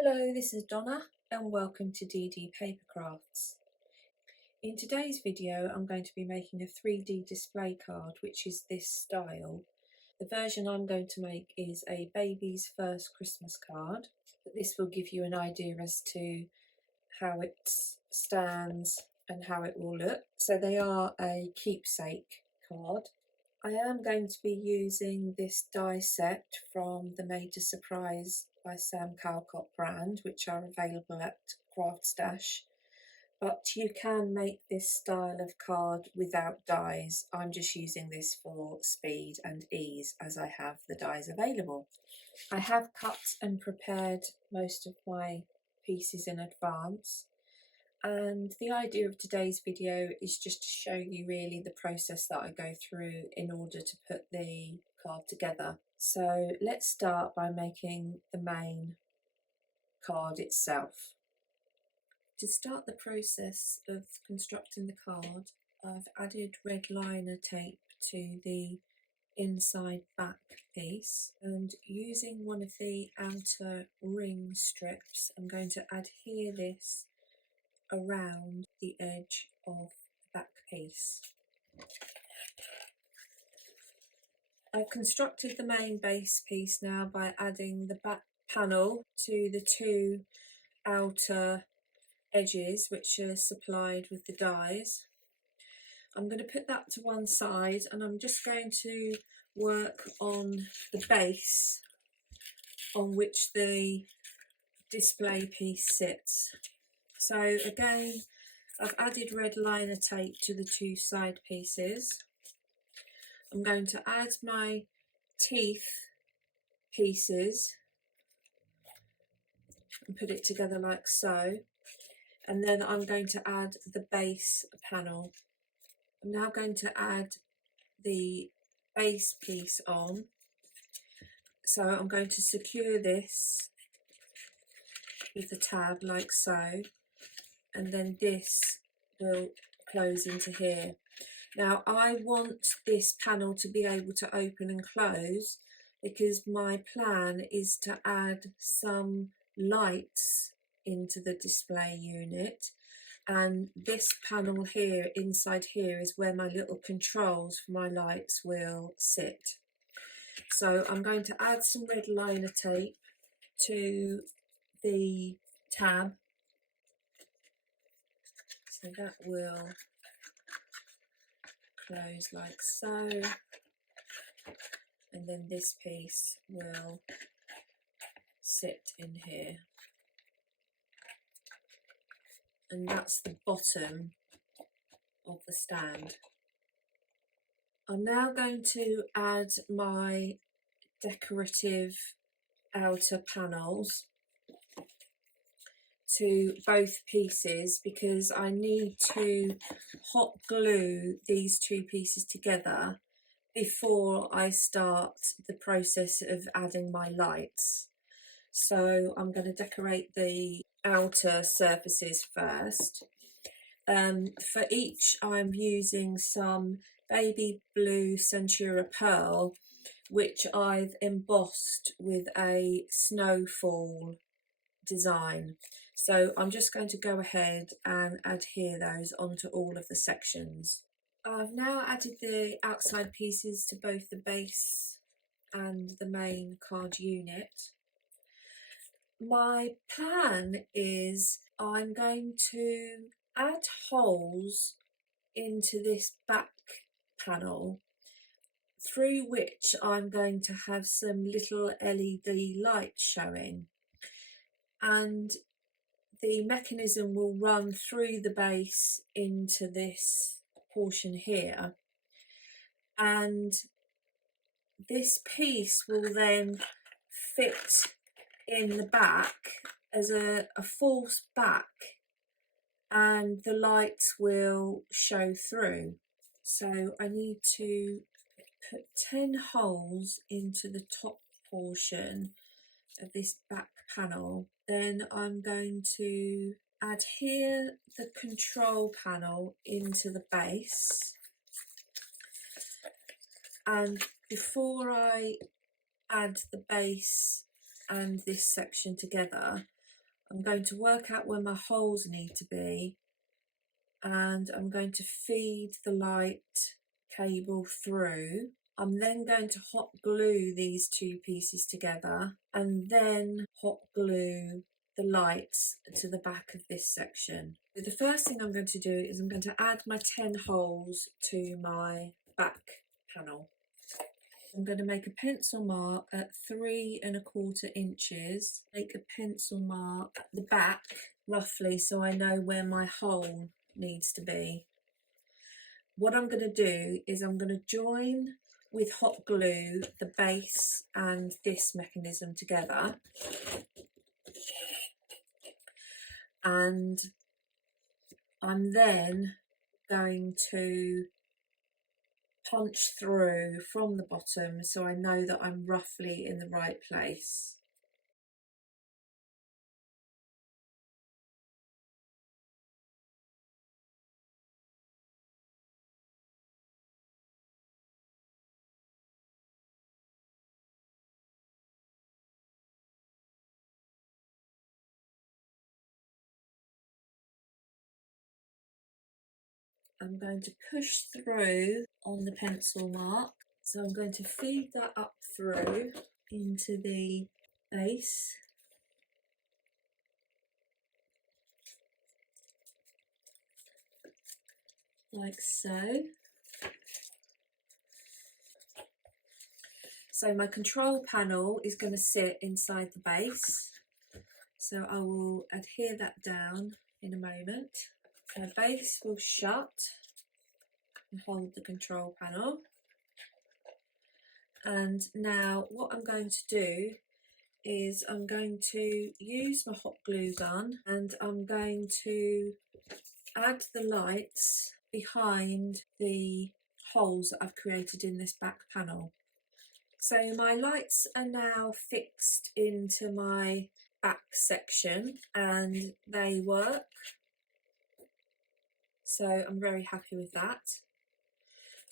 Hello, this is Donna and welcome to DD Paper Crafts. In today's video I'm going to be making a 3D display card which is this style. The version I'm going to make is a baby's first Christmas card, but this will give you an idea as to how it stands and how it will look. So they are a keepsake card. I am going to be using this die set from the Made to Surprise by Sam Calcott brand, which are available at Craft Stash. But you can make this style of card without dies. I'm just using this for speed and ease as I have the dies available. I have cut and prepared most of my pieces in advance. And the idea of today's video is just to show you really the process that I go through in order to put the card together. So let's start by making the main card itself. To start the process of constructing the card, I've added red liner tape to the inside back piece, and using one of the outer ring strips I'm going to adhere this around the edge of the back piece. I've constructed the main base piece now by adding the back panel to the two outer edges which are supplied with the dies. I'm going to put that to one side and I'm just going to work on the base on which the display piece sits. So again, I've added red liner tape to the two side pieces. I'm going to add my teeth pieces and put it together like so, and then I'm going to add the base panel. I'm now going to add the base piece on, so I'm going to secure this with the tab like so, and then this will close into here. Now I want this panel to be able to open and close because my plan is to add some lights into the display unit, and this panel here inside here is where my little controls for my lights will sit. So I'm going to add some red liner tape to the tab, so that will close like so, and then this piece will sit in here, and that's the bottom of the stand. I'm now going to add my decorative outer panels to both pieces because I need to hot glue these two pieces together before I start the process of adding my lights. So I'm going to decorate the outer surfaces first. For each I'm using some baby blue Centura pearl, which I've embossed with a snowfall design. So I'm just going to go ahead and adhere those onto all of the sections. I've now added the outside pieces to both the base and the main card unit. My plan is I'm going to add holes into this back panel through which I'm going to have some little LED lights showing, and the mechanism will run through the base into this portion here, and this piece will then fit in the back as a false back, and the lights will show through. So I need to put 10 holes into the top portion of this back panel. Then I'm going to adhere the control panel into the base, and before I add the base and this section together, I'm going to work out where my holes need to be, and I'm going to feed the light cable through. I'm then going to hot glue these two pieces together and then hot glue the lights to the back of this section. So the first thing I'm going to do is I'm going to add my 10 holes to my back panel. I'm going to make a pencil mark at 3¼ inches. Make a pencil mark at the back roughly so I know where my hole needs to be. What I'm going to do is I'm going to join with hot glue the base and this mechanism together, and I'm then going to punch through from the bottom so I know that I'm roughly in the right place. I'm going to push through on the pencil mark, so I'm going to feed that up through into the base, like so. So my control panel is going to sit inside the base, so I will adhere that down in a moment. The base will shut and hold the control panel. And now what I'm going to do is I'm going to use my hot glue gun and I'm going to add the lights behind the holes that I've created in this back panel. So my lights are now fixed into my back section and they work. So I'm very happy with that.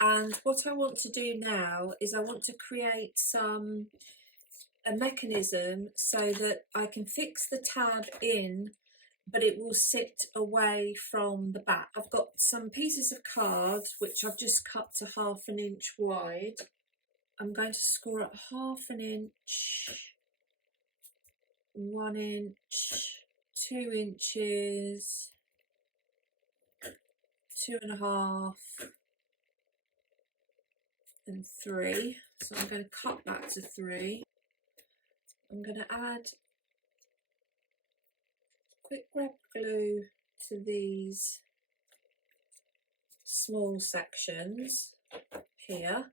And what I want to do now is I want to create a mechanism so that I can fix the tab in, but it will sit away from the back. I've got some pieces of card which I've just cut to 1/2 inch wide. I'm going to score at 1/2 inch, 1 inch, 2 inches, 2½, and 3. So I'm going to cut that to 3. I'm going to add quick grab glue to these small sections here.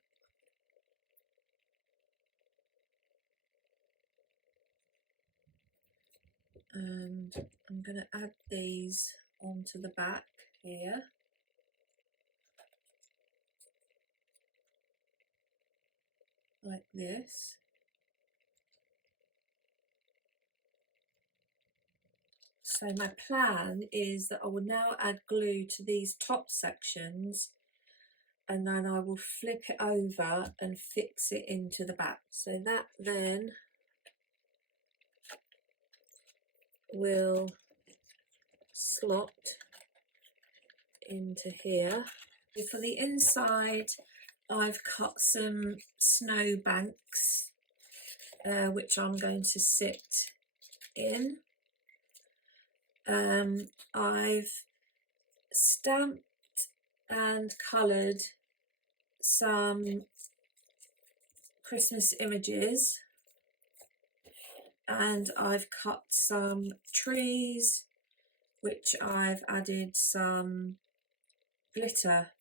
And I'm going to add these onto the back here. Like this. So my plan is that I will now add glue to these top sections and then I will flip it over and fix it into the back. So that then will slot into here. For the inside, I've cut some snow banks which I'm going to sit in. I've stamped and coloured some Christmas images, and I've cut some trees which I've added some glitter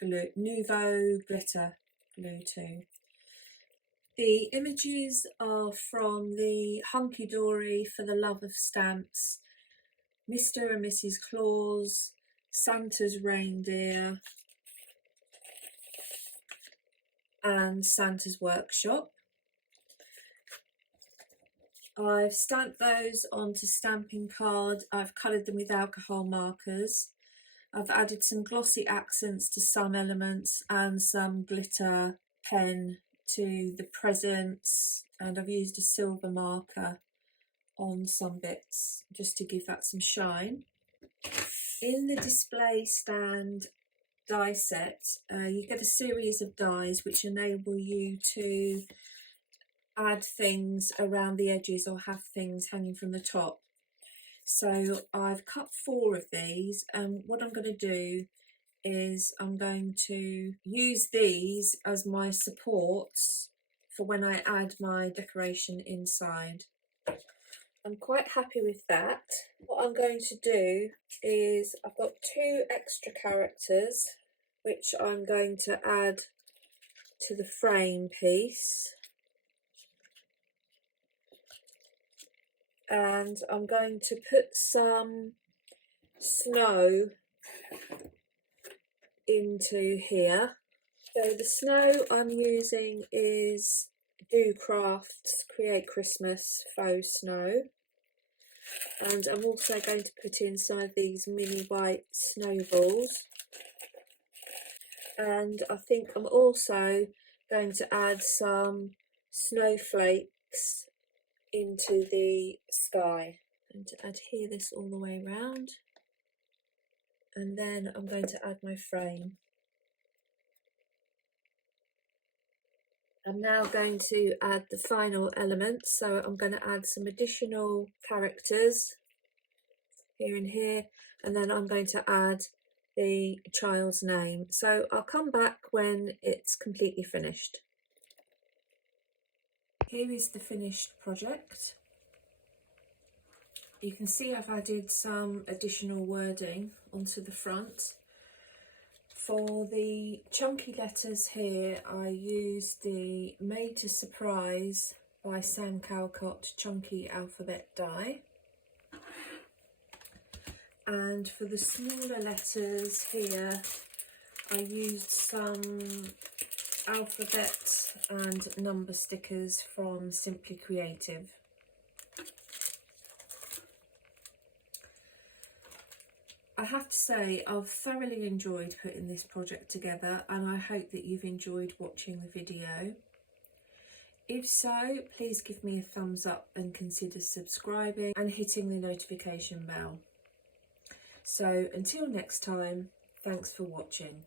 glue, Nouveau glitter glue to. The images are from the Hunky Dory for the Love of Stamps, Mr. and Mrs. Claus, Santa's Reindeer, and Santa's Workshop. I've stamped those onto stamping card. I've coloured them with alcohol markers. I've added some glossy accents to some elements and some glitter pen to the presents, and I've used a silver marker on some bits just to give that some shine. In the display stand die set, you get a series of dies which enable you to add things around the edges or have things hanging from the top. So I've cut 4 of these, and what I'm going to do is I'm going to use these as my supports for when I add my decoration inside. I'm quite happy with that. What I'm going to do is I've got 2 extra characters which I'm going to add to the frame piece, and I'm going to put some snow into here. So the snow I'm using is Do Crafts Create Christmas Faux Snow, and I'm also going to put in some of these mini white snowballs, and I think I'm also going to add some snowflakes into the sky, and to adhere this all the way around, and then I'm going to add my frame. I'm now going to add the final element, so I'm going to add some additional characters here and here, and then I'm going to add the child's name. So I'll come back when it's completely finished. Here is the finished project. You can see I've added some additional wording onto the front. For the chunky letters here, I used the Made to Surprise by Sam Calcott chunky alphabet die. And for the smaller letters here, I used some alphabet and number stickers from Simply Creative. I have to say I've thoroughly enjoyed putting this project together, and I hope that you've enjoyed watching the video. If so, please give me a thumbs up and consider subscribing and hitting the notification bell. So until next time, thanks for watching.